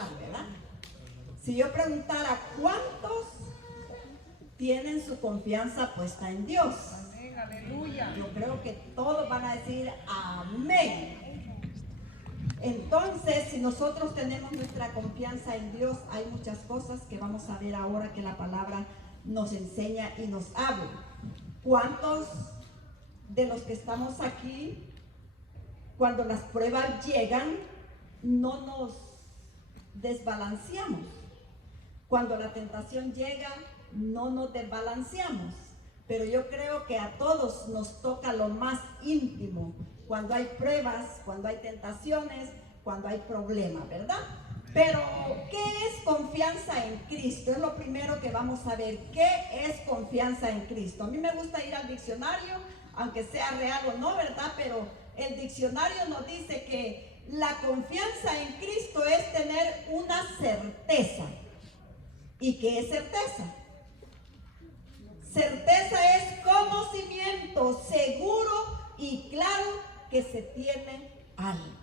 preguntar, ¿verdad? Si yo preguntara, ¿cuántos tienen su confianza puesta en Dios? Amén, aleluya. Yo creo que todos van a decir amén. Entonces, si nosotros tenemos nuestra confianza en Dios, hay muchas cosas que vamos a ver ahora que la palabra nos enseña y nos habla. ¿Cuántos de los que estamos aquí, cuando las pruebas llegan, no nos desbalanceamos? Cuando la tentación llega, no nos desbalanceamos. Pero yo creo que a todos nos toca lo más íntimo, cuando hay pruebas, cuando hay tentaciones, cuando hay problemas, ¿verdad? Pero, ¿qué es confianza en Cristo? Es lo primero que vamos a ver. ¿Qué es confianza en Cristo? A mí me gusta ir al diccionario, aunque sea real o no, ¿verdad? Pero el diccionario nos dice que la confianza en Cristo es tener una certeza. ¿Y qué es certeza? Certeza es conocimiento seguro y claro que se tiene algo.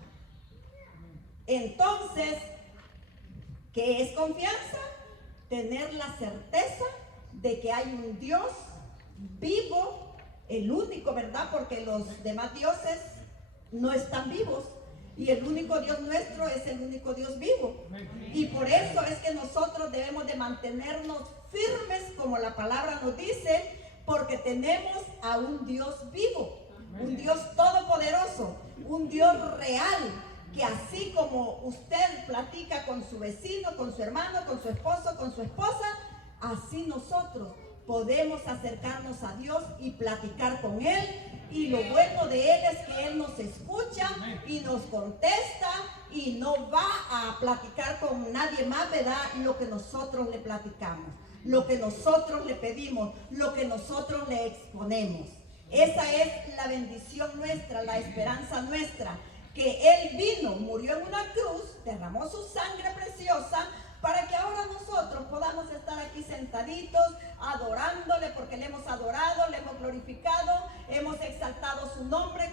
Entonces, ¿qué es confianza? Tener la certeza de que hay un Dios vivo, el único, ¿verdad? Porque los demás dioses no están vivos. Y el único Dios nuestro es el único Dios vivo. Y por eso es que nosotros debemos de mantenernos firmes, como la palabra nos dice, porque tenemos a un Dios vivo, un Dios todopoderoso, un Dios real, que así como usted platica con su vecino, con su hermano, con su esposo, con su esposa, así nosotros podemos acercarnos a Dios y platicar con Él. Y lo bueno de Él es que Él nos escucha y nos contesta y no va a platicar con nadie más, ¿verdad? Lo que nosotros le platicamos, lo que nosotros le pedimos, lo que nosotros le exponemos. Esa es la bendición nuestra, la esperanza nuestra, que Él vino, murió en una cruz, derramó su sangre preciosa, para que ahora nosotros podamos estar aquí sentaditos, adorándole, porque le hemos adorado, le hemos glorificado, hemos exaltado su nombre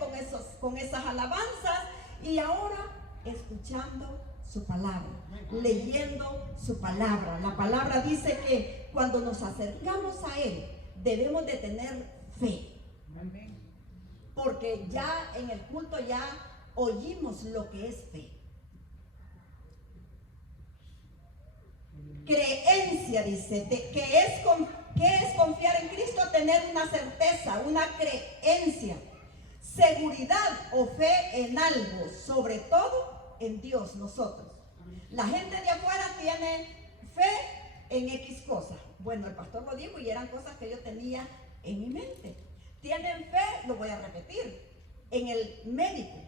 con esas alabanzas, y ahora escuchando su palabra, leyendo su palabra. La palabra dice que cuando nos acercamos a Él, debemos de tener fe. Porque ya en el culto ya oímos lo que es fe. Creencia, dice, ¿qué es confiar en Cristo? Tener una certeza, una creencia, seguridad o fe en algo, sobre todo en Dios, nosotros. La gente de afuera tiene fe en X cosas. Bueno, el pastor lo dijo y eran cosas que yo tenía en mi mente. Tienen fe, lo voy a repetir, en el médico.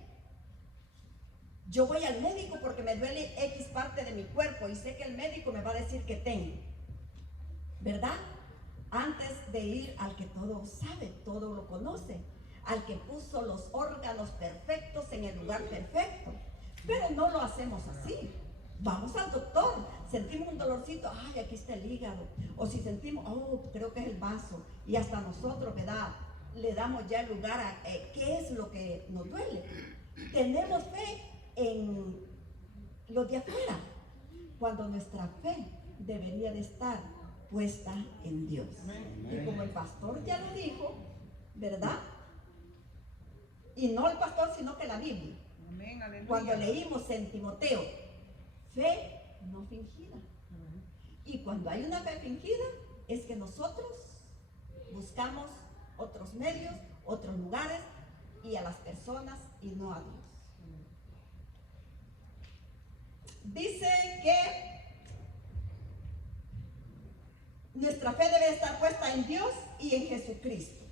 Yo voy al médico porque me duele X parte de mi cuerpo y sé que el médico me va a decir que tengo, ¿verdad? Antes de ir al que todo sabe, todo lo conoce, al que puso los órganos perfectos en el lugar perfecto. Pero no lo hacemos así. Vamos al doctor, sentimos un dolorcito, ay, aquí está el hígado. O si sentimos, oh, creo que es el vaso. Y hasta nosotros, ¿verdad? Le damos ya el lugar a qué es lo que nos duele. Tenemos fe en los de afuera, cuando nuestra fe debería de estar puesta en Dios. Y como el pastor ya lo dijo, ¿verdad? Y no el pastor, sino que la Biblia. Cuando leímos en Timoteo, fe no fingida. Y cuando hay una fe fingida, es que nosotros buscamos otros medios, otros lugares y a las personas y no a Dios. Dice que nuestra fe debe estar puesta en Dios y en Jesucristo.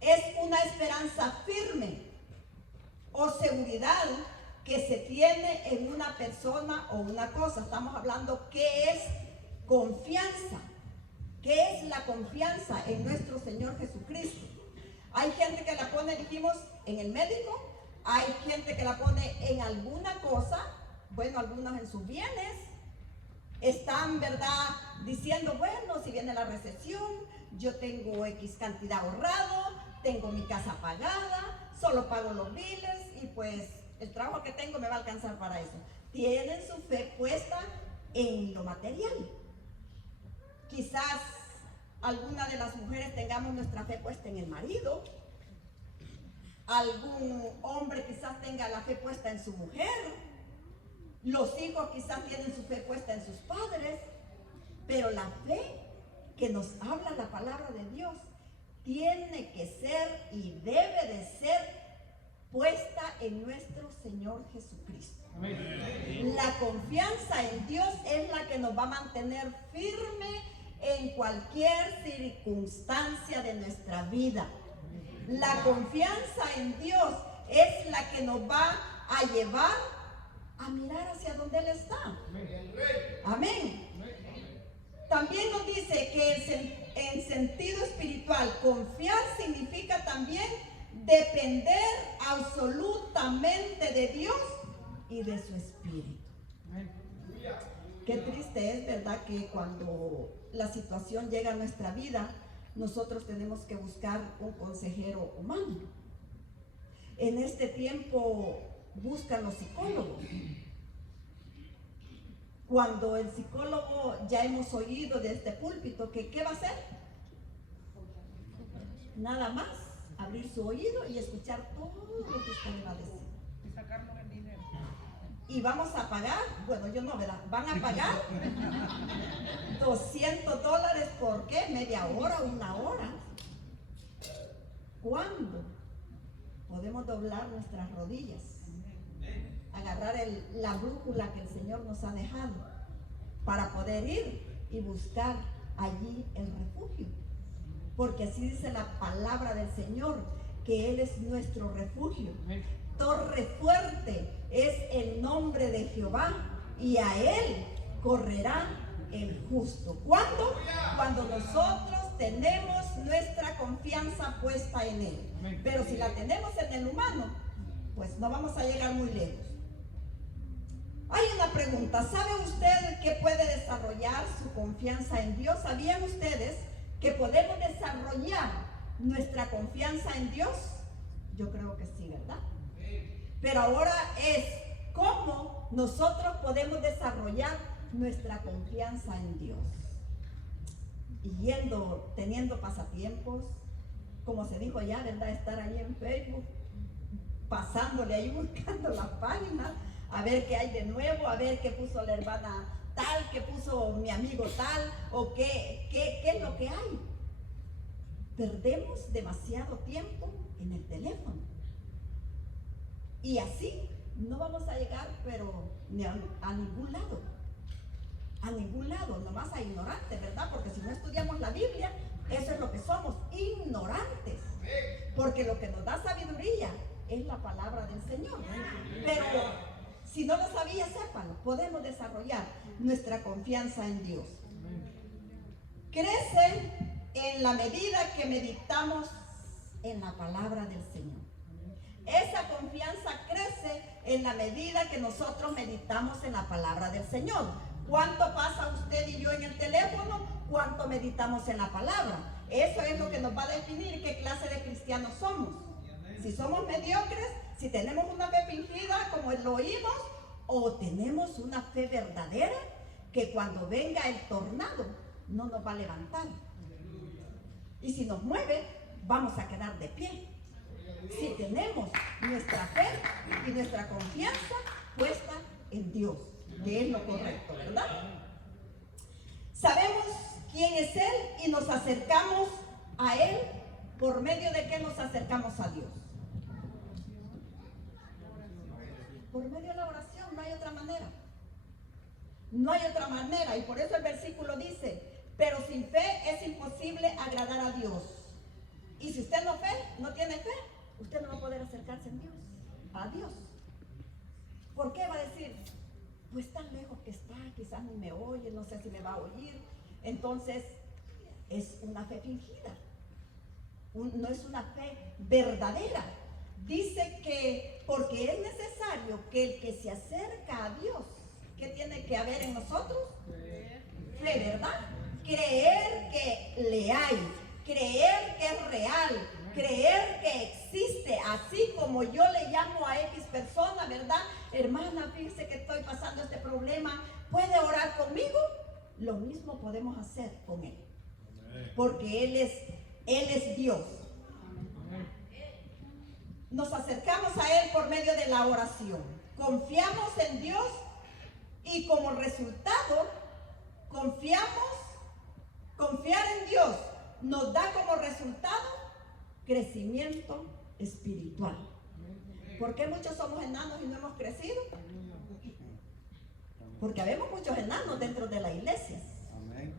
Es una esperanza firme o seguridad que se tiene en una persona o una cosa. Estamos hablando qué es confianza. ¿Qué es la confianza en nuestro Señor Jesucristo? Hay gente que la pone, dijimos, en el médico. Hay gente que la pone en alguna cosa. Bueno, algunos en sus bienes. Están, ¿verdad?, diciendo, bueno, si viene la recesión, yo tengo X cantidad ahorrado, tengo mi casa pagada, solo pago los biles y pues el trabajo que tengo me va a alcanzar para eso. tienen su fe puesta en lo material. Quizás alguna de las mujeres tengamos nuestra fe puesta en el marido. Algún hombre quizás tenga la fe puesta en su mujer. Los hijos quizás tienen su fe puesta en sus padres. Pero la fe que nos habla la palabra de Dios tiene que ser y debe de ser puesta en nuestro Señor Jesucristo. Amén. La confianza en Dios es la que nos va a mantener firme en cualquier circunstancia de nuestra vida. La confianza en Dios es la que nos va a llevar a mirar hacia donde Él está. Amén. También nos dice que en sentido espiritual, confiar significa también depender absolutamente de Dios y de su Espíritu. Qué triste es, ¿verdad?, que cuando la situación llega a nuestra vida, nosotros tenemos que buscar un consejero humano. En este tiempo buscan los psicólogos. Cuando el psicólogo, ya hemos oído de este púlpito, que ¿qué va a hacer? Nada más abrir su oído y escuchar todo lo que usted le va a decir. Y sacarnos el dinero. Y vamos a pagar, bueno, yo no, ¿verdad? Van a pagar $200 por ¿qué? Media hora, una hora. ¿Cuándo podemos doblar nuestras rodillas? Agarrar la brújula que el Señor nos ha dejado para poder ir y buscar allí el refugio. Porque así dice la palabra del Señor, que Él es nuestro refugio. Torre fuerte es el nombre de Jehová, y a Él correrá el justo. ¿Cuándo? Cuando nosotros tenemos nuestra confianza puesta en Él. Pero si la tenemos en el humano, pues no vamos a llegar muy lejos. Hay una pregunta: ¿sabe usted que puede desarrollar su confianza en Dios? ¿Sabían ustedes que podemos desarrollar nuestra confianza en Dios? Yo creo que sí, ¿verdad? Pero ahora es cómo nosotros podemos desarrollar nuestra confianza en Dios. Y teniendo pasatiempos, como se dijo ya, ¿verdad? Estar ahí en Facebook, pasándole ahí, buscando las páginas, a ver qué hay de nuevo, a ver qué puso la hermana tal, qué puso mi amigo tal, o qué es lo que hay. Perdemos demasiado tiempo en el teléfono. Y así no vamos a llegar, pero ni a ningún lado. A ningún lado, nomás a ignorantes, ¿verdad? Porque si no estudiamos la Biblia, eso es lo que somos, ignorantes. Porque lo que nos da sabiduría es la palabra del Señor. Pero si no lo sabía, sépanlo, podemos desarrollar nuestra confianza en Dios. Crece en la medida que meditamos en la palabra del Señor. Esa confianza crece en la medida que nosotros meditamos en la palabra del Señor. ¿Cuánto pasa usted y yo en el teléfono? ¿Cuánto meditamos en la palabra? Eso es lo que nos va a definir qué clase de cristianos somos. Si somos mediocres, si tenemos una fe fingida, como lo oímos, o tenemos una fe verdadera que cuando venga el tornado no nos va a levantar. Y si nos mueve, vamos a quedar de pie. Si tenemos nuestra fe y nuestra confianza puesta en Dios, que es lo correcto, ¿verdad? Sabemos quién es Él y nos acercamos a Él. ¿Por medio de qué nos acercamos a Dios? Por medio de la oración, no hay otra manera. No hay otra manera, y por eso el versículo dice: pero sin fe es imposible agradar a Dios. Y si usted no tiene fe, usted no va a poder acercarse a Dios. ¿Por qué? Va a decir: pues tan lejos que está, quizás ni me oye, no sé si me va a oír. Entonces, es una fe fingida. No es una fe verdadera. Dice que porque es necesario que el que se acerca a Dios, ¿qué tiene que haber en nosotros? Fe, ¿verdad? Creer que le hay, creer que es real, creer que existe, así como yo le llamo a X persona, ¿verdad? Hermana, fíjese que estoy pasando este problema, ¿puede orar conmigo? Lo mismo podemos hacer con Él, porque Él es Dios. Nos acercamos a Él por medio de la oración, confiamos en Dios y como resultado, confiar en Dios nos da como resultado crecimiento espiritual. ¿Por qué muchos somos enanos y no hemos crecido? Porque habemos muchos enanos dentro de la iglesia.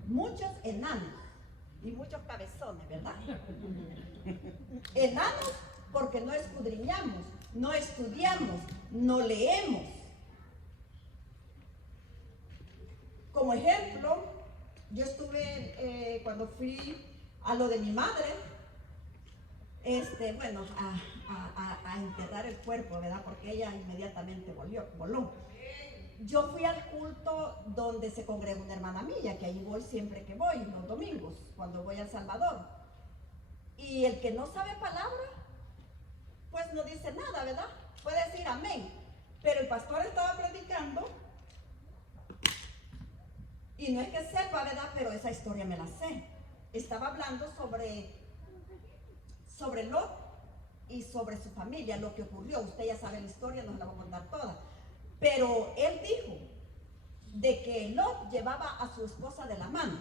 Muchos enanos y muchos cabezones, ¿verdad? Enanos porque no escudriñamos, no estudiamos, no leemos. Como ejemplo, yo estuve cuando fui a lo de mi madre, a enterrar el cuerpo, ¿verdad? Porque ella inmediatamente voló. Yo fui al culto donde se congrega una hermana mía, que ahí voy siempre que voy, los domingos, cuando voy a El Salvador. Y el que no sabe palabra, pues no dice nada, ¿verdad? Puede decir amén. Pero el pastor estaba predicando, y no es que sepa, ¿verdad? Pero esa historia me la sé. Estaba hablando sobre Lot y sobre su familia, lo que ocurrió. Usted ya sabe la historia, no se la voy a contar toda. Pero él dijo de que Lot llevaba a su esposa de la mano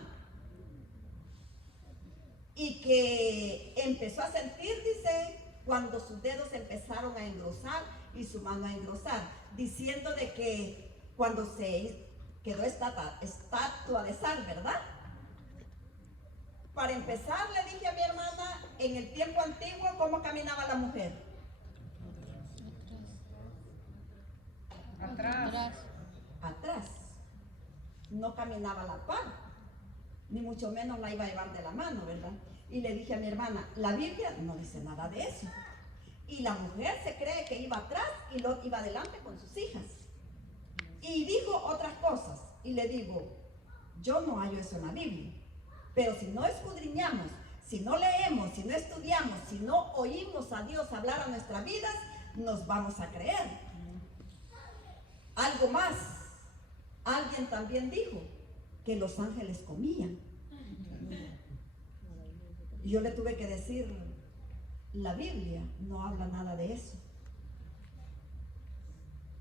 y que empezó a sentir, dice, cuando sus dedos empezaron a engrosar y su mano a engrosar, diciendo de que cuando se quedó estatua de sal, ¿verdad? Para empezar, le dije a mi hermana, en el tiempo antiguo, ¿cómo caminaba la mujer? Atrás. No caminaba a la par, ni mucho menos la iba a llevar de la mano, ¿verdad? Y le dije a mi hermana, la Biblia no dice nada de eso. Y la mujer se cree que iba atrás y Lot iba adelante con sus hijas. Y dijo otras cosas. Y le digo, yo no hallo eso en la Biblia. Pero si no escudriñamos, si no leemos, si no estudiamos, si no oímos a Dios hablar a nuestras vidas, nos vamos a creer. Algo más. Alguien también dijo que los ángeles comían. Y yo le tuve que decir, la Biblia no habla nada de eso.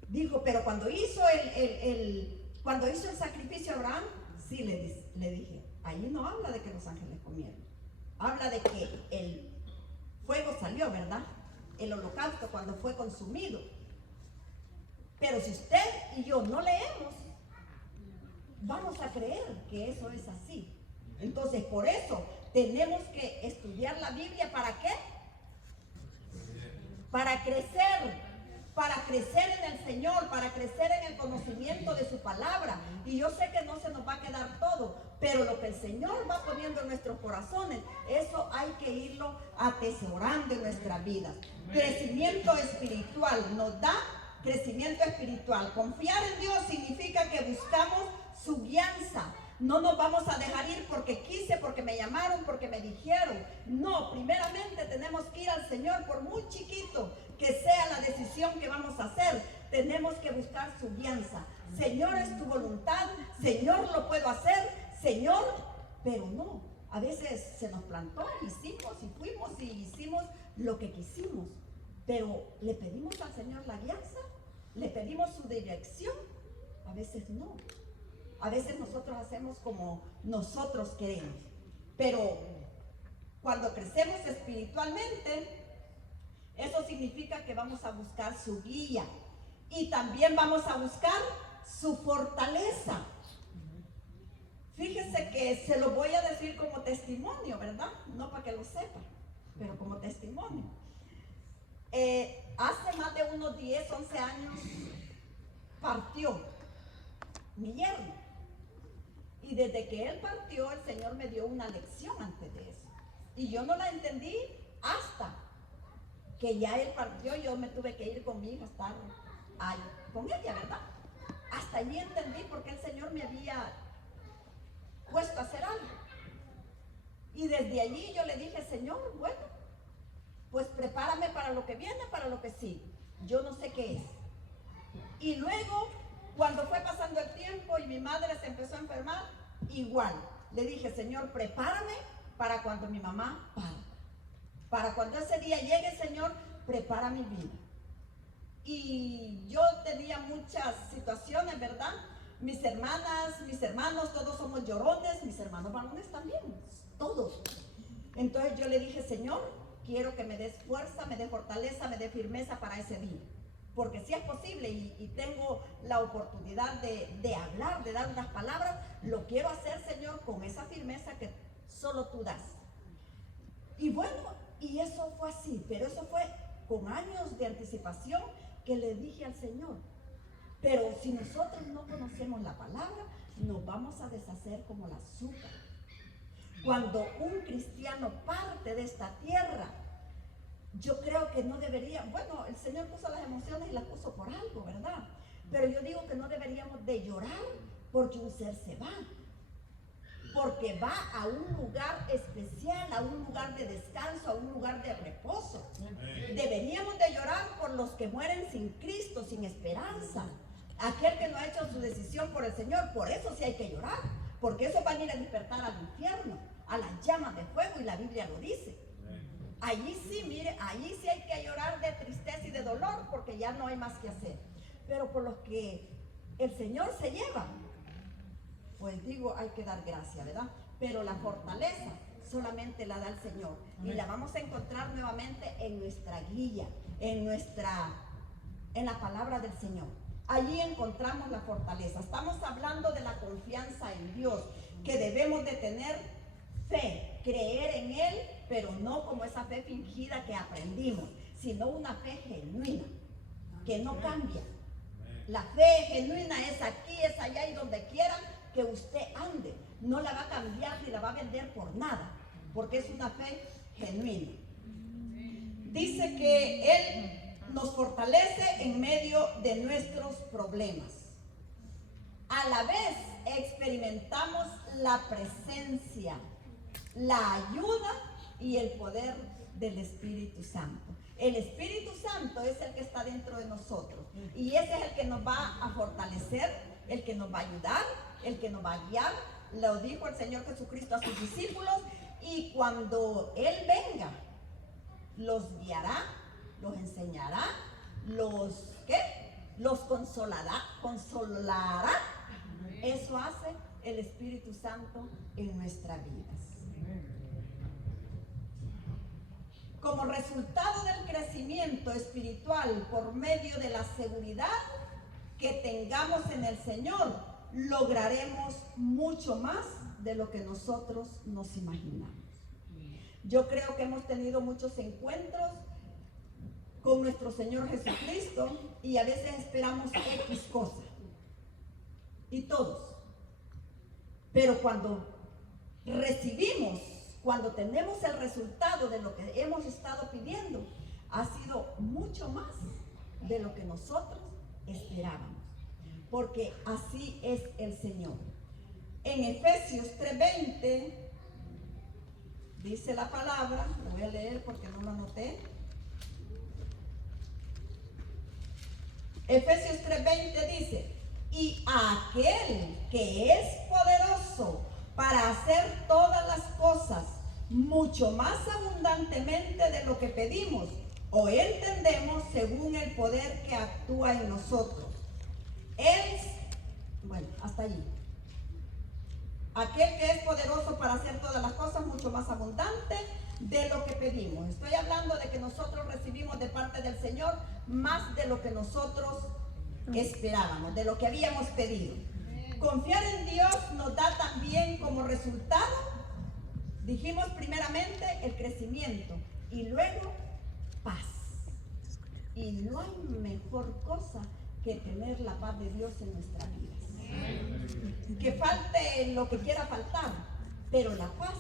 Dijo, pero cuando hizo el sacrificio a Abraham, sí le dije, ahí no habla de que los ángeles comieron. Habla de que el fuego salió, ¿verdad? El holocausto cuando fue consumido. Pero si usted y yo no leemos, vamos a creer que eso es así. Entonces, por eso tenemos que estudiar la Biblia. ¿Para qué? Para crecer en el Señor, para crecer en el conocimiento de su palabra. Y yo sé que no se nos va a quedar todo, pero lo que el Señor va poniendo en nuestros corazones, eso hay que irlo atesorando en nuestras vidas. Crecimiento espiritual nos da crecimiento espiritual. Confiar en Dios significa que buscamos su guianza. No nos vamos a dejar ir porque quise, porque me llamaron, porque me dijeron. No, primeramente tenemos que ir al Señor, por muy chiquito que sea la decisión que vamos a hacer. Tenemos que buscar su guianza. Señor, es tu voluntad. Señor, lo puedo hacer. Señor, pero no. A veces se nos plantó, hicimos y fuimos y hicimos lo que quisimos. Pero le pedimos al Señor la guianza, le pedimos su dirección. A veces no. A veces nosotros hacemos como nosotros queremos. Pero cuando crecemos espiritualmente, eso significa que vamos a buscar su guía. Y también vamos a buscar su fortaleza. Fíjese que se lo voy a decir como testimonio, ¿verdad? No para que lo sepa, pero como testimonio. Hace más de unos 10, 11 años partió mi yerno. Y desde que él partió, el Señor me dio una lección antes de eso. Y yo no la entendí hasta que ya él partió. Yo me tuve que ir con mi hija a estar con ella, ¿verdad? Hasta allí entendí por qué el Señor me había puesto a hacer algo. Y desde allí yo le dije, Señor, bueno, pues prepárame para lo que viene, para lo que sigue. Yo no sé qué es. Y luego, cuando fue pasando el tiempo y mi madre se empezó a enfermar, igual. Le dije, Señor, prepárame para cuando mi mamá parta. Para cuando ese día llegue, Señor, prepara mi vida. Y yo tenía muchas situaciones, ¿verdad? Mis hermanas, mis hermanos, todos somos llorones, mis hermanos varones también, todos. Entonces yo le dije, Señor, quiero que me des fuerza, me des fortaleza, me des firmeza para ese día. Porque si es posible y tengo la oportunidad de hablar, de dar unas palabras, lo quiero hacer, Señor, con esa firmeza que solo tú das. Y bueno, y eso fue así, pero eso fue con años de anticipación que le dije al Señor. Pero si nosotros no conocemos la palabra, nos vamos a deshacer como el azúcar. Cuando un cristiano parte de esta tierra, yo creo que no debería, bueno, el Señor puso las emociones y las puso por algo, ¿verdad? Pero yo digo que no deberíamos de llorar porque un ser se va. Porque va a un lugar especial, a un lugar de descanso, a un lugar de reposo. Deberíamos de llorar por los que mueren sin Cristo, sin esperanza. Aquel que no ha hecho su decisión por el Señor, por eso sí hay que llorar. Porque eso van a ir a despertar al infierno, a las llamas de fuego, y la Biblia lo dice. Allí sí, mire, allí sí hay que llorar de tristeza y de dolor, porque ya no hay más que hacer. Pero por los que el Señor se lleva, pues digo, hay que dar gracia, ¿verdad? Pero la fortaleza solamente la da el Señor. Y la vamos a encontrar nuevamente en nuestra guía, en la palabra del Señor. Allí encontramos la fortaleza. Estamos hablando de la confianza en Dios, que debemos de tener fe, creer en Él, pero no como esa fe fingida que aprendimos, sino una fe genuina, que no cambia. La fe genuina es aquí, es allá y donde quiera que usted ande. No la va a cambiar ni la va a vender por nada, porque es una fe genuina. Dice que Él nos fortalece en medio de nuestros problemas. A la vez experimentamos la presencia, la ayuda y el poder del Espíritu Santo. El Espíritu Santo es el que está dentro de nosotros y ese es el que nos va a fortalecer, el que nos va a ayudar, el que nos va a guiar. Lo dijo el Señor Jesucristo a sus discípulos, y cuando Él venga, los guiará, los enseñará, los consolará. Eso hace el Espíritu Santo en nuestras vidas. Como resultado del crecimiento espiritual por medio de la seguridad que tengamos en el Señor, lograremos mucho más de lo que nosotros nos imaginamos. Yo creo que hemos tenido muchos encuentros con nuestro Señor Jesucristo y a veces esperamos X cosa. Y todos. Pero cuando recibimos, cuando tenemos el resultado de lo que hemos estado pidiendo, ha sido mucho más de lo que nosotros esperábamos. Porque así es el Señor. En Efesios 3:20 dice la palabra, lo voy a leer porque no lo anoté. Efesios 3:20 dice: y aquel que es poderoso para hacer todas las cosas mucho más abundantemente de lo que pedimos o entendemos, según el poder que actúa en nosotros. Bueno, hasta allí. Aquel que es poderoso para hacer todas las cosas mucho más abundante de lo que pedimos. Estoy hablando de que nosotros recibimos de parte del Señor más de lo que nosotros esperábamos, de lo que habíamos pedido. Confiar en Dios nos da también como resultado, dijimos primeramente, el crecimiento y luego paz. Y no hay mejor cosa que tener la paz de Dios en nuestra vida. Que falte lo que quiera faltar, pero la paz,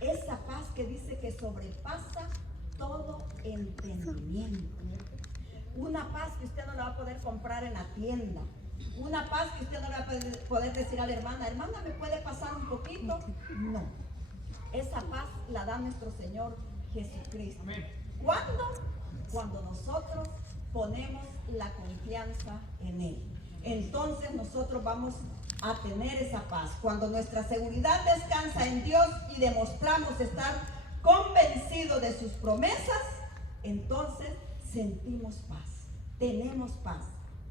esa paz que dice que sobrepasa todo entendimiento. Una paz que usted no la va a poder comprar en la tienda. Una paz que usted no le va a poder decir a la hermana, hermana, ¿me puede pasar un poquito? No. Esa paz la da nuestro Señor Jesucristo. ¿Cuándo? Cuando nosotros ponemos la confianza en Él. Entonces nosotros vamos a tener esa paz. Cuando nuestra seguridad descansa en Dios y demostramos estar convencidos de sus promesas, entonces sentimos paz, tenemos paz.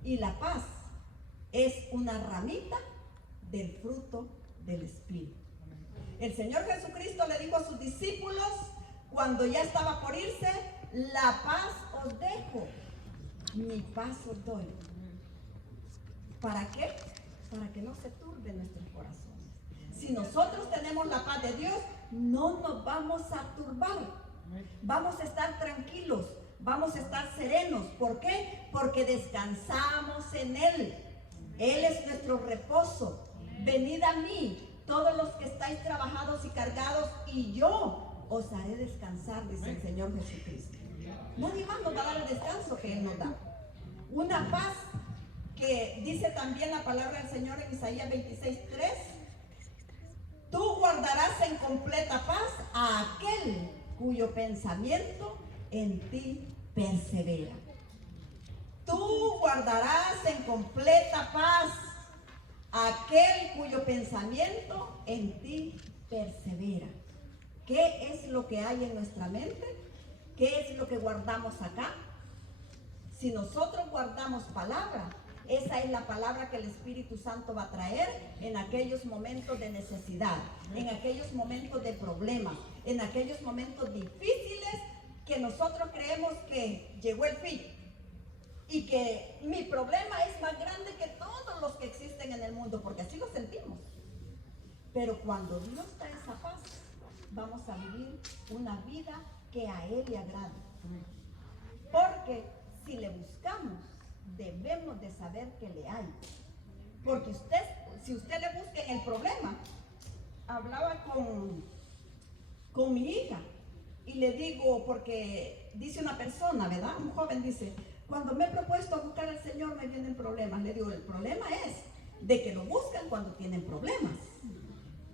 Y la paz es una ramita del fruto del Espíritu. El Señor Jesucristo le dijo a sus discípulos cuando ya estaba por irse: la paz os dejo, mi paz os doy. ¿Para qué? Para que no se turben nuestros corazones. Si nosotros tenemos la paz de Dios, no nos vamos a turbar. Vamos a estar tranquilos, vamos a estar serenos. ¿Por qué? Porque descansamos en Él. Él es nuestro reposo. Venid a mí, todos los que estáis trabajados y cargados, y yo os haré descansar, dice el Señor Jesucristo. Nadie más nos va a dar el descanso que Él nos da. Una paz que dice también la palabra del Señor en Isaías 26:3: tú guardarás en completa paz a aquel cuyo pensamiento en ti persevera. Tú guardarás en completa paz a aquel cuyo pensamiento en ti persevera. ¿Qué es lo que hay en nuestra mente? ¿Qué es lo que guardamos acá? Si nosotros guardamos palabra, esa es la palabra que el Espíritu Santo va a traer en aquellos momentos de necesidad, en aquellos momentos de problemas, en aquellos momentos difíciles que nosotros creemos que llegó el fin y que mi problema es más grande que todos los que existen en el mundo, porque así lo sentimos. Pero cuando Dios da esa paz, vamos a vivir una vida que a Él le agrade. Porque si le buscamos, debemos de saber que le hay. Porque si usted le busca en el problema, hablaba con mi hija y le digo, porque dice una persona, ¿verdad? Un joven dice: cuando me he propuesto a buscar al Señor me vienen problemas. Le digo, el problema es de que lo buscan cuando tienen problemas.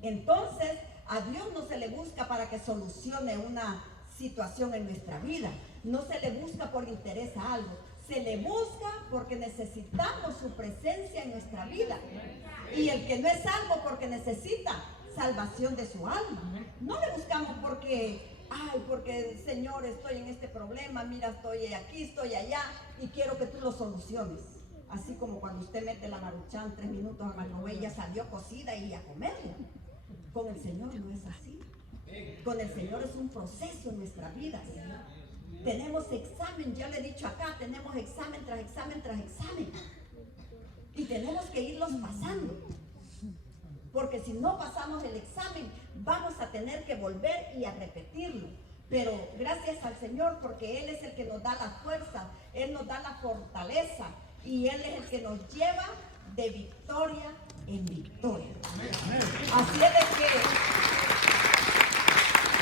Entonces, a Dios no se le busca para que solucione una situación en nuestra vida. No se le busca por interés a algo. Se le busca porque necesitamos su presencia en nuestra vida. Y el que no es salvo porque necesita salvación de su alma. No le buscamos porque Señor, estoy en este problema, mira, estoy aquí, estoy allá y quiero que tú lo soluciones. Así como cuando usted mete la Maruchan 3 minutos a la microondas, ya salió cocida y a comerla. Con el Señor no es así. Con el Señor es un proceso en nuestra vida. Tenemos examen, ya le he dicho acá, tenemos examen tras examen tras examen. Y tenemos que irlos pasando. Porque si no pasamos el examen, vamos a tener que volver y a repetirlo. Pero gracias al Señor, porque Él es el que nos da la fuerza, Él nos da la fortaleza y Él es el que nos lleva de victoria en victoria. Así es de que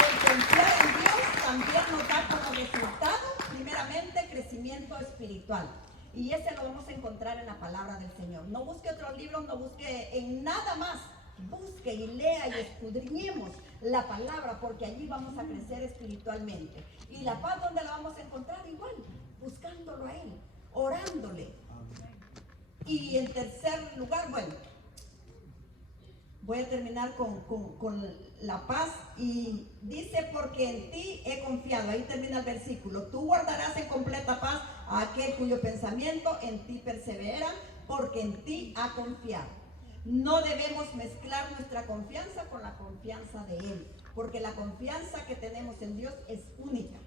el confiar en Dios también nos da como resultado, primeramente, crecimiento espiritual. Y ese lo vamos a encontrar en la palabra del Señor. No busque otros libros, no busque en nada más. Busque y lea y escudriñemos la palabra, porque allí vamos a crecer espiritualmente. Y la paz, ¿dónde la vamos a encontrar? Igual, buscándolo a Él, orándole. Y en tercer lugar, bueno, voy a terminar con la paz. Y dice: porque en ti he confiado. Ahí termina el versículo. Tú guardarás en completa paz a aquel cuyo pensamiento en ti persevera, porque en ti ha confiado. No debemos mezclar nuestra confianza con la confianza de Él, porque la confianza que tenemos en Dios es única.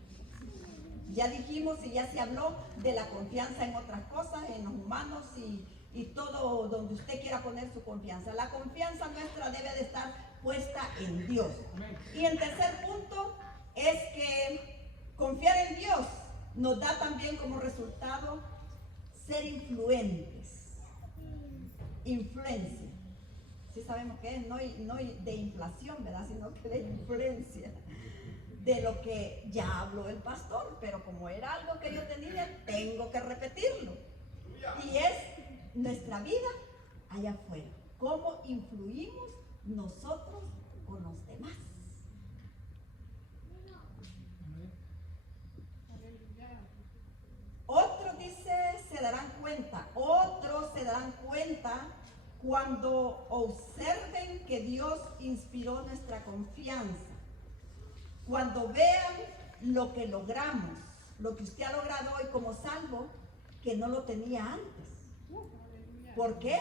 Ya dijimos y ya se habló de la confianza en otras cosas, en los humanos y todo donde usted quiera poner su confianza. La confianza nuestra debe de estar puesta en Dios. Y el tercer punto es que confiar en Dios nos da también como resultado ser influentes. Influencia. Sí sabemos que es, no de inflación, ¿verdad? Sino que de influencia. De lo que ya habló el pastor, pero como era algo que yo tenía, tengo que repetirlo. Y es nuestra vida allá afuera. ¿Cómo influimos nosotros con los demás? cuenta cuando observen que Dios inspiró nuestra confianza, cuando vean lo que logramos, lo que usted ha logrado hoy como salvo, que no lo tenía antes. ¿Por qué?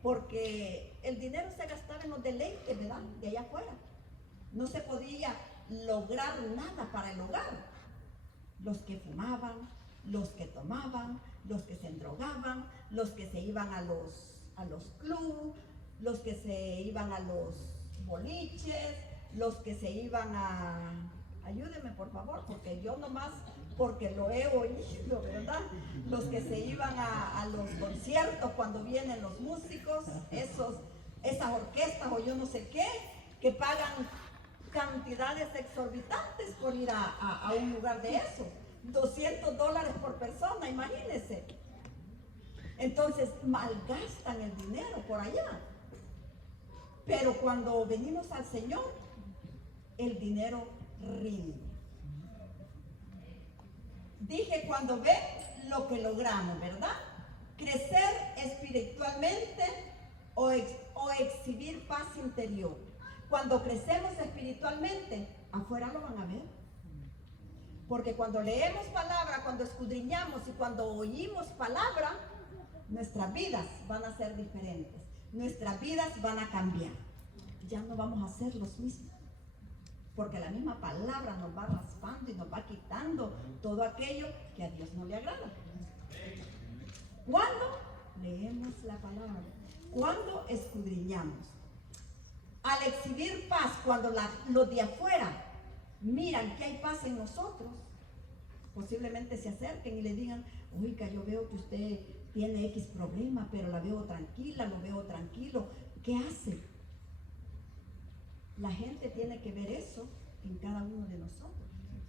Porque el dinero se gastaba en los deleites, ¿verdad? De allá afuera. No se podía lograr nada para el hogar. Los que fumaban, los que tomaban, los que se endrogaban, los que se iban a los clubs, los que se iban a los boliches, los que se iban a... Ayúdeme por favor, porque yo nomás, porque lo he oído, ¿verdad? Los que se iban a los conciertos cuando vienen los músicos, esas orquestas o yo no sé qué, que pagan cantidades exorbitantes por ir a un lugar de eso. $200 por persona, imagínense. Entonces malgastan el dinero por allá. Pero cuando venimos al Señor, el dinero rinde. Dije cuando ve lo que logramos, ¿verdad? Crecer espiritualmente o exhibir paz interior. Cuando crecemos espiritualmente, afuera lo van a ver. Porque cuando leemos palabra, cuando escudriñamos y cuando oímos palabra, nuestras vidas van a ser diferentes. Nuestras vidas van a cambiar. Ya no vamos a ser los mismos. Porque la misma palabra nos va raspando y nos va quitando todo aquello que a Dios no le agrada. ¿Cuándo? Leemos la palabra. ¿Cuándo? Escudriñamos. Al exhibir paz, cuando los de afuera miran que hay paz en nosotros, posiblemente se acerquen y le digan, oiga, yo veo que usted tiene X problema, pero la veo tranquila, lo veo tranquilo. ¿Qué hace? La gente tiene que ver eso en cada uno de nosotros,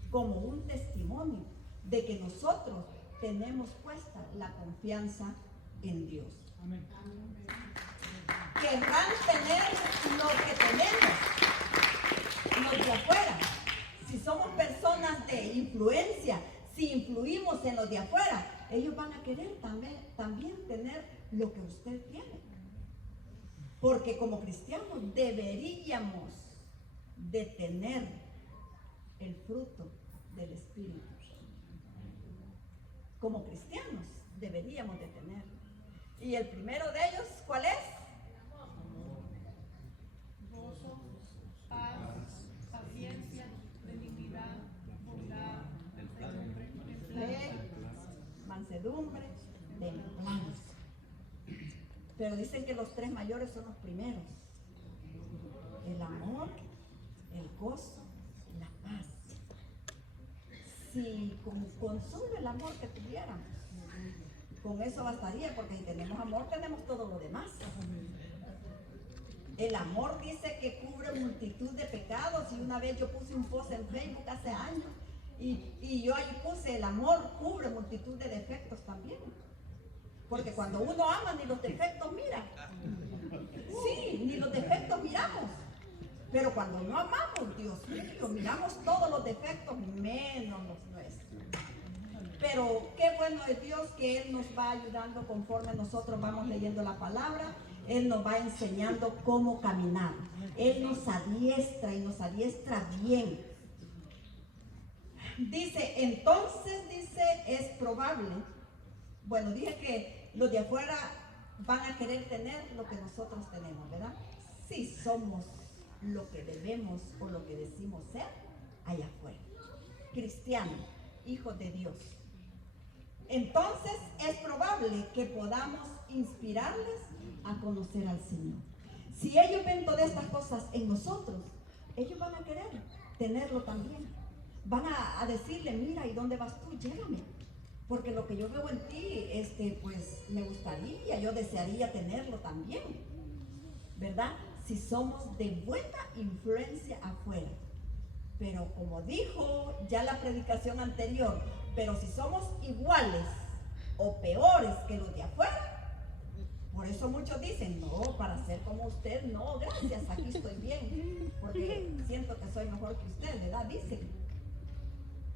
como un testimonio de que nosotros tenemos puesta la confianza en Dios. Amén. Querrán tener lo que tenemos los de afuera. Si somos personas de influencia, si influimos en los de afuera, ellos van a querer también tener lo que usted tiene. Porque como cristianos deberíamos de tener el fruto del Espíritu. Como cristianos deberíamos de tenerlo. Y el primero de ellos, ¿cuál es? Gozo, paz, paciencia, benignidad, bondad, fe, mansedumbre, templanza. Pero dicen que los tres mayores son los primeros: el amor, el gozo, la paz. Si con solo el amor que tuviéramos, con eso bastaría, porque si tenemos amor tenemos todo lo demás. El amor dice que cubre multitud de pecados, y una vez yo puse un post en Facebook hace años y yo ahí puse: el amor cubre multitud de defectos también. Porque cuando uno ama ni los defectos mira. Sí, ni los defectos miramos. Pero cuando no amamos, Dios mío, miramos todos los defectos menos los nuestros. Pero qué bueno es Dios que Él nos va ayudando conforme nosotros vamos leyendo la palabra. Él nos va enseñando cómo caminar. Él nos adiestra y nos adiestra bien. Dice, entonces, es probable. Bueno, dije que los de afuera van a querer tener lo que nosotros tenemos, ¿verdad? Si somos lo que debemos o lo que decimos ser allá afuera. Cristianos, hijos de Dios. Entonces es probable que podamos inspirarles a conocer al Señor. Si ellos ven todas estas cosas en nosotros, ellos van a querer tenerlo también. Van a decirle: mira, ¿y dónde vas tú? Llévame. Porque lo que yo veo en ti, pues me gustaría, yo desearía tenerlo también. ¿Verdad? Si somos de buena influencia afuera. Pero como dijo ya la predicación anterior, pero si somos iguales o peores que los de afuera, por eso muchos dicen: no, para ser como usted, no, gracias, aquí estoy bien, porque siento que soy mejor que usted, ¿verdad? Dicen.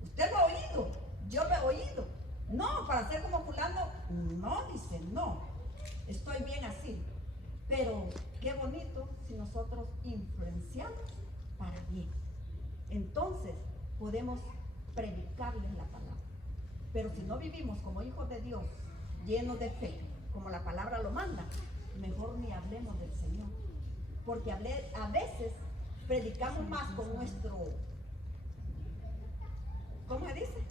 Usted lo ha oído, yo lo he oído. No, para ser como fulano, no, dicen, no. estoy bien así. Pero qué bonito si nosotros influenciamos para bien. Entonces podemos predicarles la palabra. Pero si no vivimos como hijos de Dios, llenos de fe, como la palabra lo manda, mejor ni hablemos del Señor. Porque a veces predicamos más con nuestro, ¿cómo se dice?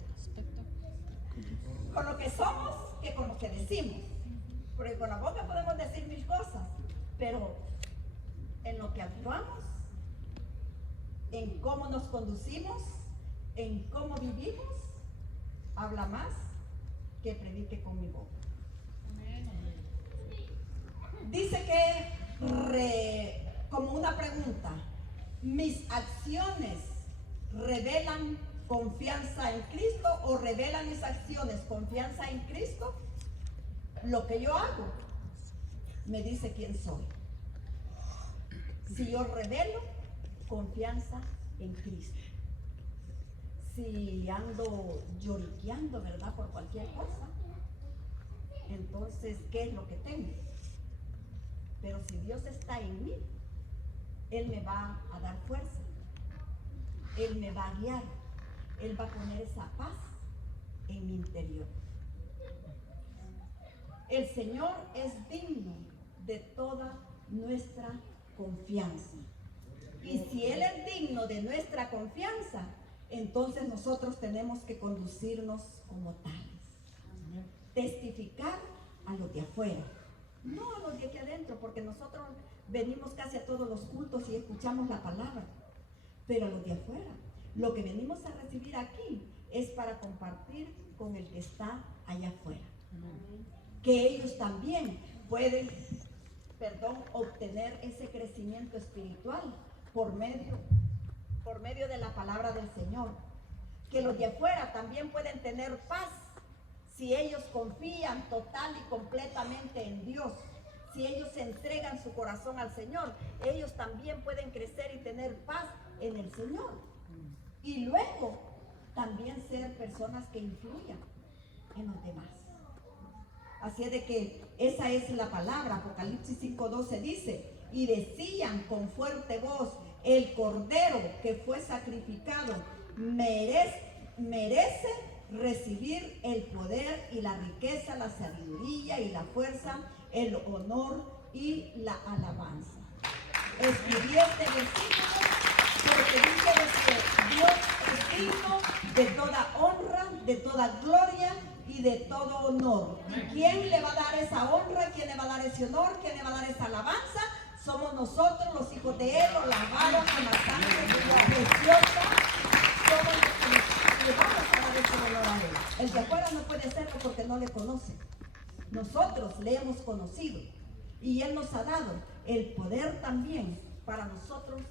Con lo que somos que con lo que decimos. Porque con la boca podemos decir mil cosas, pero en lo que actuamos, en cómo nos conducimos, en cómo vivimos, habla más que predique con mi boca. Dice que, como una pregunta, ¿mis acciones revelan confianza en Cristo o revelan mis acciones confianza en Cristo? Lo que yo hago me dice quién soy. Si yo revelo confianza en Cristo, si ando lloriqueando, ¿verdad?, por cualquier cosa, entonces, ¿qué es lo que tengo? Pero si Dios está en mí, Él me va a dar fuerza, Él me va a guiar, Él va a poner esa paz en mi interior. El Señor es digno de toda nuestra confianza. Y si Él es digno de nuestra confianza, entonces nosotros tenemos que conducirnos como tales. Testificar a los de afuera, no a los de aquí adentro, porque nosotros venimos casi a todos los cultos y escuchamos la palabra. Pero a los de afuera, lo que venimos a recibir aquí es para compartir con el que está allá afuera. Que ellos también pueden, obtener ese crecimiento espiritual por medio de la palabra del Señor. Que los de afuera también pueden tener paz si ellos confían total y completamente en Dios. Si ellos entregan su corazón al Señor, ellos también pueden crecer y tener paz en el Señor. Y luego también ser personas que influyan en los demás. Así es de que esa es la palabra. Apocalipsis 5:12 dice: y decían con fuerte voz, el Cordero que fue sacrificado merece recibir el poder y la riqueza, la sabiduría y la fuerza, el honor y la alabanza. Escribí este versículo porque dice que Dios es digno de toda honra, de toda gloria y de todo honor. ¿Y quién le va a dar esa honra? ¿Quién le va a dar ese honor? ¿Quién le va a dar esa alabanza? Somos nosotros, los hijos de Él, los lavados con la sangre preciosa. Somos los que le vamos a dar ese honor a Él. El de afuera no puede hacerlo porque no le conoce. Nosotros le hemos conocido y Él nos ha dado el poder también para nosotros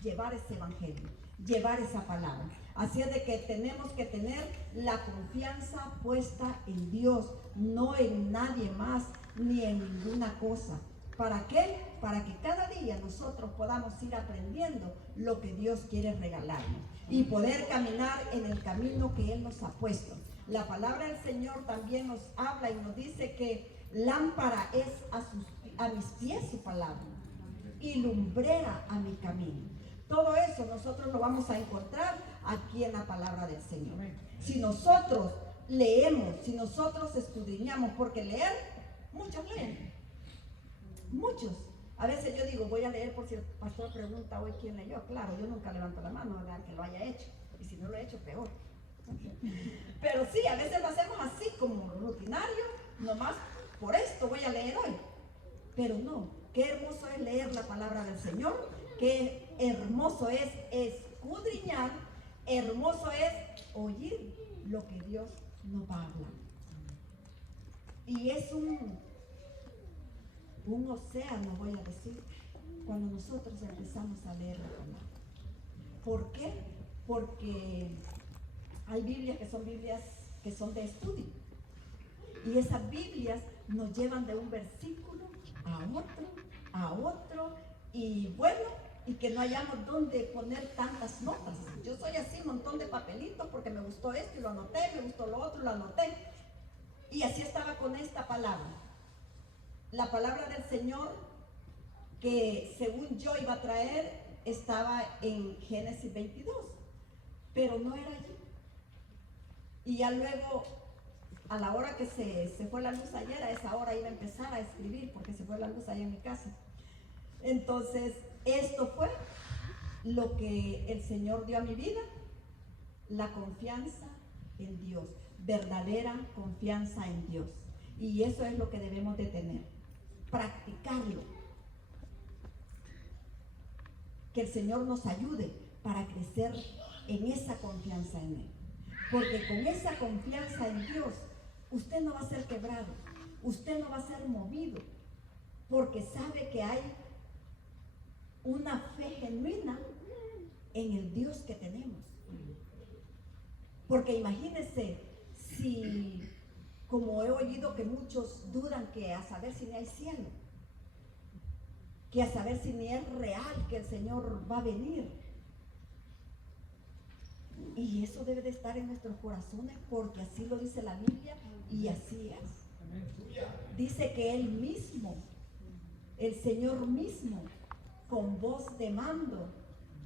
llevar ese evangelio, llevar esa palabra. Así es de que tenemos que tener la confianza puesta en Dios, no en nadie más ni en ninguna cosa. ¿Para qué? Para que cada día nosotros podamos ir aprendiendo lo que Dios quiere regalarnos y poder caminar en el camino que Él nos ha puesto. La palabra del Señor también nos habla y nos dice que lámpara es a mis pies su palabra y lumbrera a mi camino. Todo eso nosotros lo vamos a encontrar aquí en la palabra del Señor. Si nosotros leemos, si nosotros escudriñamos, porque leer, muchos leen. Muchos. A veces yo digo, voy a leer por si el pastor pregunta hoy quién leyó. Claro, yo nunca levanto la mano, ¿verdad?, que lo haya hecho. Y si no lo he hecho, peor. Pero sí, a veces lo hacemos así como rutinario, nomás por esto voy a leer hoy. Pero no, qué hermoso es leer la palabra del Señor, qué hermoso es escudriñar, hermoso es oír lo que Dios nos va a hablar. Y es un océano, voy a decir, cuando nosotros empezamos a leer la palabra. ¿Por qué? Porque hay Biblias que son de estudio. Y esas Biblias nos llevan de un versículo a otro, y bueno, y que no hayamos dónde poner tantas notas. Yo soy así, un montón de papelitos porque me gustó esto y lo anoté, me gustó lo otro y lo anoté. Y así estaba con esta palabra. la palabra del Señor que según yo iba a traer estaba en Génesis 22, pero no era allí. Y ya luego, a la hora que se fue la luz ayer, a esa hora iba a empezar a escribir porque se fue la luz allá en mi casa. Entonces, esto fue lo que el Señor dio a mi vida, la confianza en Dios, verdadera confianza en Dios. Y eso es lo que debemos de tener, practicarlo. Que el Señor nos ayude para crecer en esa confianza en Él. Porque con esa confianza en Dios, usted no va a ser quebrado, usted no va a ser movido, porque sabe que hay una fe genuina en el Dios que tenemos. Porque imagínense si, como he oído que muchos dudan que a saber si ni hay cielo, que a saber si ni es real que el Señor va a venir. Y eso debe de estar en nuestros corazones porque así lo dice la Biblia y así es. Dice que Él mismo, el Señor mismo, con voz de mando,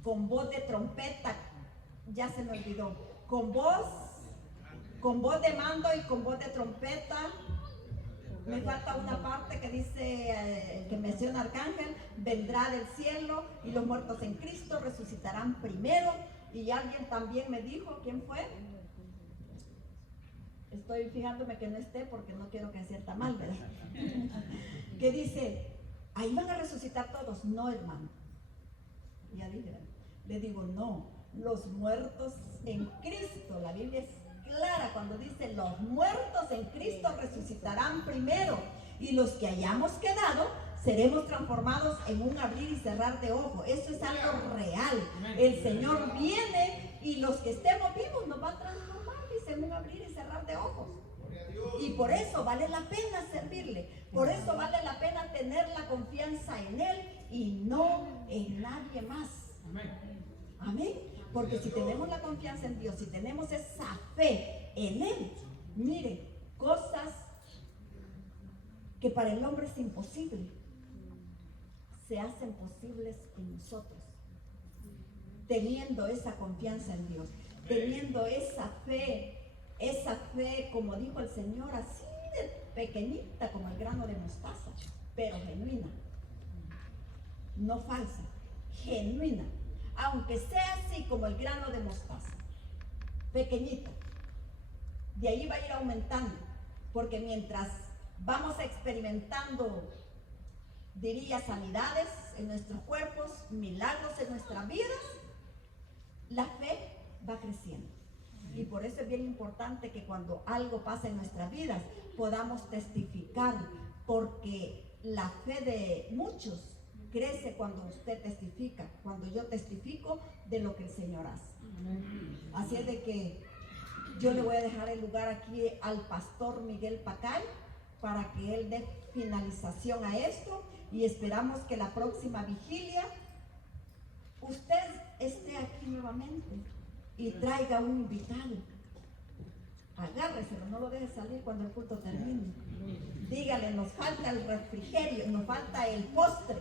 con voz de trompeta, ya se me olvidó, con voz de mando y con voz de trompeta. Me falta una parte que dice, que menciona Arcángel, vendrá del cielo y los muertos en Cristo resucitarán primero. Y alguien también me dijo, ¿quién fue? Estoy fijándome que no esté porque no quiero que se sienta mal, ¿verdad? Que dice, ahí van a resucitar todos. No, hermano. Ya dije, le digo, no, los muertos en Cristo. La Biblia es clara cuando dice, los muertos en Cristo resucitarán primero. Y los que hayamos quedado, seremos transformados en un abrir y cerrar de ojos. Eso es algo real. El Señor viene y los que estemos vivos nos va a transformar, dice, en un abrir y cerrar de ojos. Y por eso vale la pena servirle. Por eso vale la pena tener la confianza en Él y no en nadie más. Amén. Porque si tenemos la confianza en Dios, si tenemos esa fe en Él, mire, cosas que para el hombre es imposible, se hacen posibles en nosotros, teniendo esa confianza en Dios, teniendo esa fe, como dijo el Señor, así de pequeñita como el grano de mostaza, pero genuina, no falsa, genuina, aunque sea así como el grano de mostaza, pequeñita, de ahí va a ir aumentando, porque mientras vamos experimentando, diría, sanidades en nuestros cuerpos, milagros en nuestras vidas, la fe va creciendo. Y por eso es bien importante que cuando algo pasa en nuestras vidas podamos testificar, porque la fe de muchos crece cuando usted testifica, cuando yo testifico de lo que el Señor hace. Así es de que yo le voy a dejar el lugar aquí al pastor Miguel Pacay para que él dé finalización a esto, y esperamos que la próxima vigilia usted esté aquí nuevamente y traiga un invitado. Agárreselo, no lo deje salir cuando el culto termine. Dígale, nos falta el refrigerio, nos falta el postre.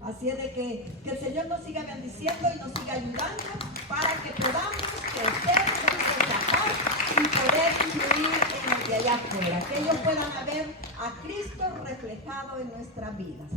Así es de que el Señor nos siga bendiciendo y nos siga ayudando para que podamos crecer en amor y poder influir en lo de allá afuera, que ellos puedan ver a Cristo reflejado en nuestras vidas.